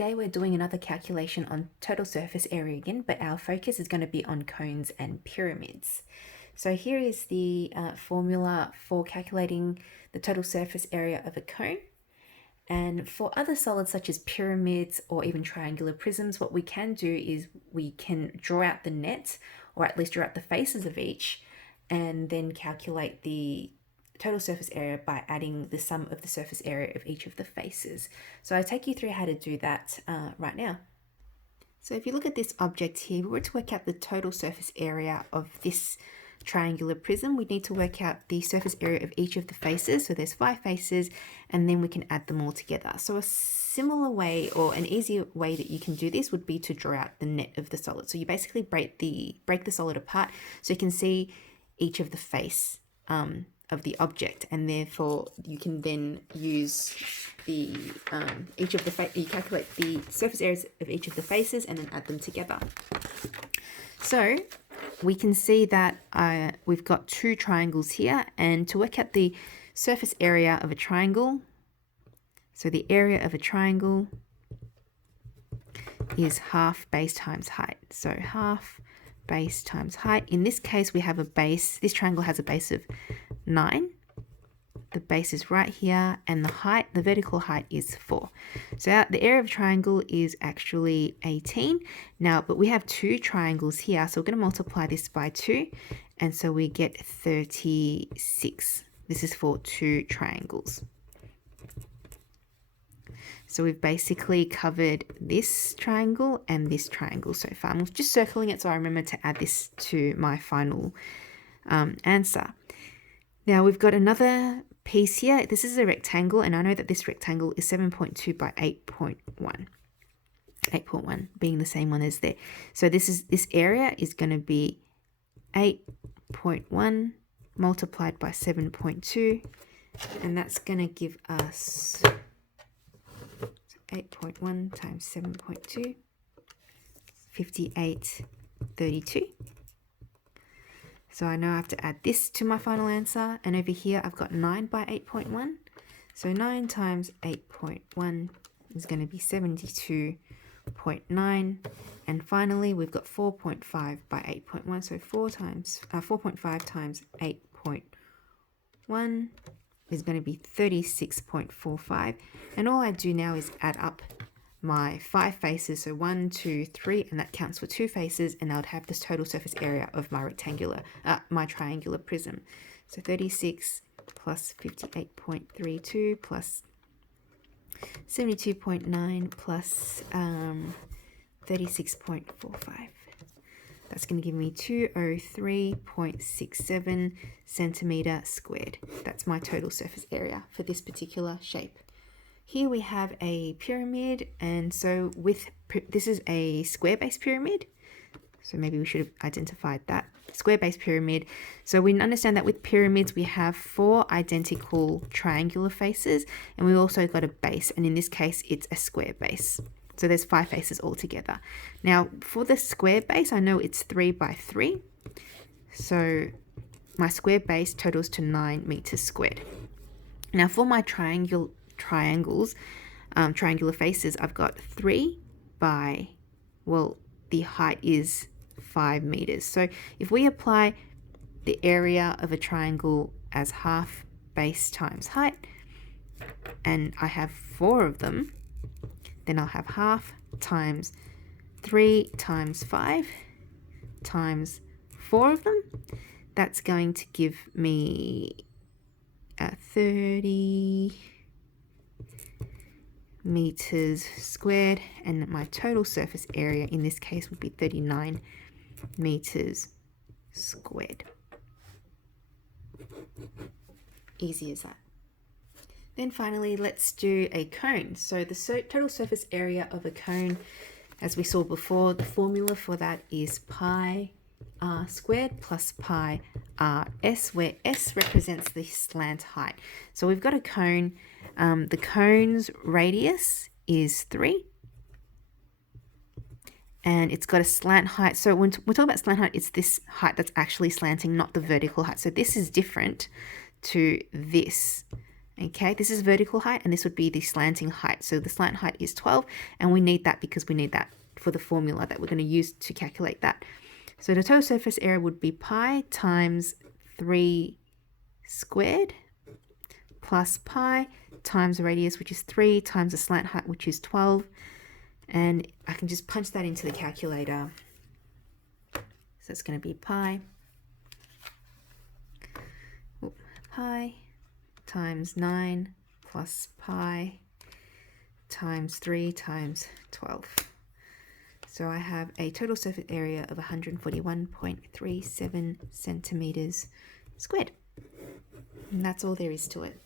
today we're doing another calculation on total surface area again, but our focus is going to be on cones and pyramids. So here is the formula for calculating the total surface area of a cone. And for other solids such as pyramids or even triangular prisms, what we can do is we can draw out the net, or at least draw out the faces of each, and then calculate the total surface area by adding the sum of the surface area of each of the faces. So I'll take you through how to do that right now. So if you look at this object here, we were to work out the total surface area of this triangular prism. We need to work out the surface area of each of the faces. So there's 5 faces, and then we can add them all together. So a similar way, or an easier way that you can do this, would be to draw out the net of the solid. So you basically break the solid apart so you can see each of the face of the object, and therefore you can then use the you calculate the surface areas of each of the faces and then add them together. So we can see that we've got 2 triangles here, and to work out the surface area of a triangle, so the area of a triangle is half base times height. So half base times height. In this case, we have a base. This triangle has a base of 9. The base is right here, and the height, the vertical height, is 4. So the area of a triangle is actually 18. Now, but we have 2 triangles here, so we're going to multiply this by 2, and so we get 36. This is for 2 triangles. So we've basically covered this triangle and this triangle so far. I'm just circling it so I remember to add this to my final answer. Now we've got another piece here. This is a rectangle, and I know that this rectangle is 7.2 by 8.1. 8.1 being the same one as there. So this area is going to be 8.1 multiplied by 7.2, and that's going to give us 8.1 times 7.2, 58.32. So I know I have to add this to my final answer, and over here I've got 9 by 8.1. So 9 times 8.1 is going to be 72.9, and finally we've got 4.5 by 8.1. So 4.5 times 8.1 is going to be 36.45, and all I do now is add up my 5 faces, so 1, 2, 3, and that counts for 2 faces, and I would have this total surface area of my my triangular prism. So 36 plus 58.32 plus 72.9 plus 36.45. That's going to give me 203.67 centimeter squared. That's my total surface area for this particular shape. Here we have a pyramid, and so this is a square base pyramid. So maybe we should have identified that. Square base pyramid. So we understand that with pyramids we have 4 identical triangular faces, and we also got a base, and in this case it's a square base. So there's 5 faces altogether. Now for the square base, I know it's 3 by 3. So my square base totals to 9 meters squared. Now for my triangular faces, I've got 3 by, well, the height is 5 meters. So if we apply the area of a triangle as half base times height, and I have 4 of them, then I'll have half times 3 times 5 times 4 of them. That's going to give me 30 meters squared, and my total surface area in this case would be 39 meters squared. Easy as that. Then finally, let's do a cone. So the total surface area of a cone, as we saw before, the formula for that is pi r squared plus pi rs, where s represents the slant height. So we've got a cone. The cone's radius is 3, and it's got a slant height. So when we're talking about slant height, it's this height that's actually slanting, not the vertical height. So this is different to this. Okay, this is vertical height and this would be the slanting height. So the slant height is 12 and we need that because we need that for the formula that we're going to use to calculate that. So the total surface area would be pi times 3 squared plus pi times the radius, which is 3, times the slant height, which is 12. And I can just punch that into the calculator. So it's going to be pi times 9 plus pi times 3 times 12. So I have a total surface area of 141.37 centimeters squared. And that's all there is to it.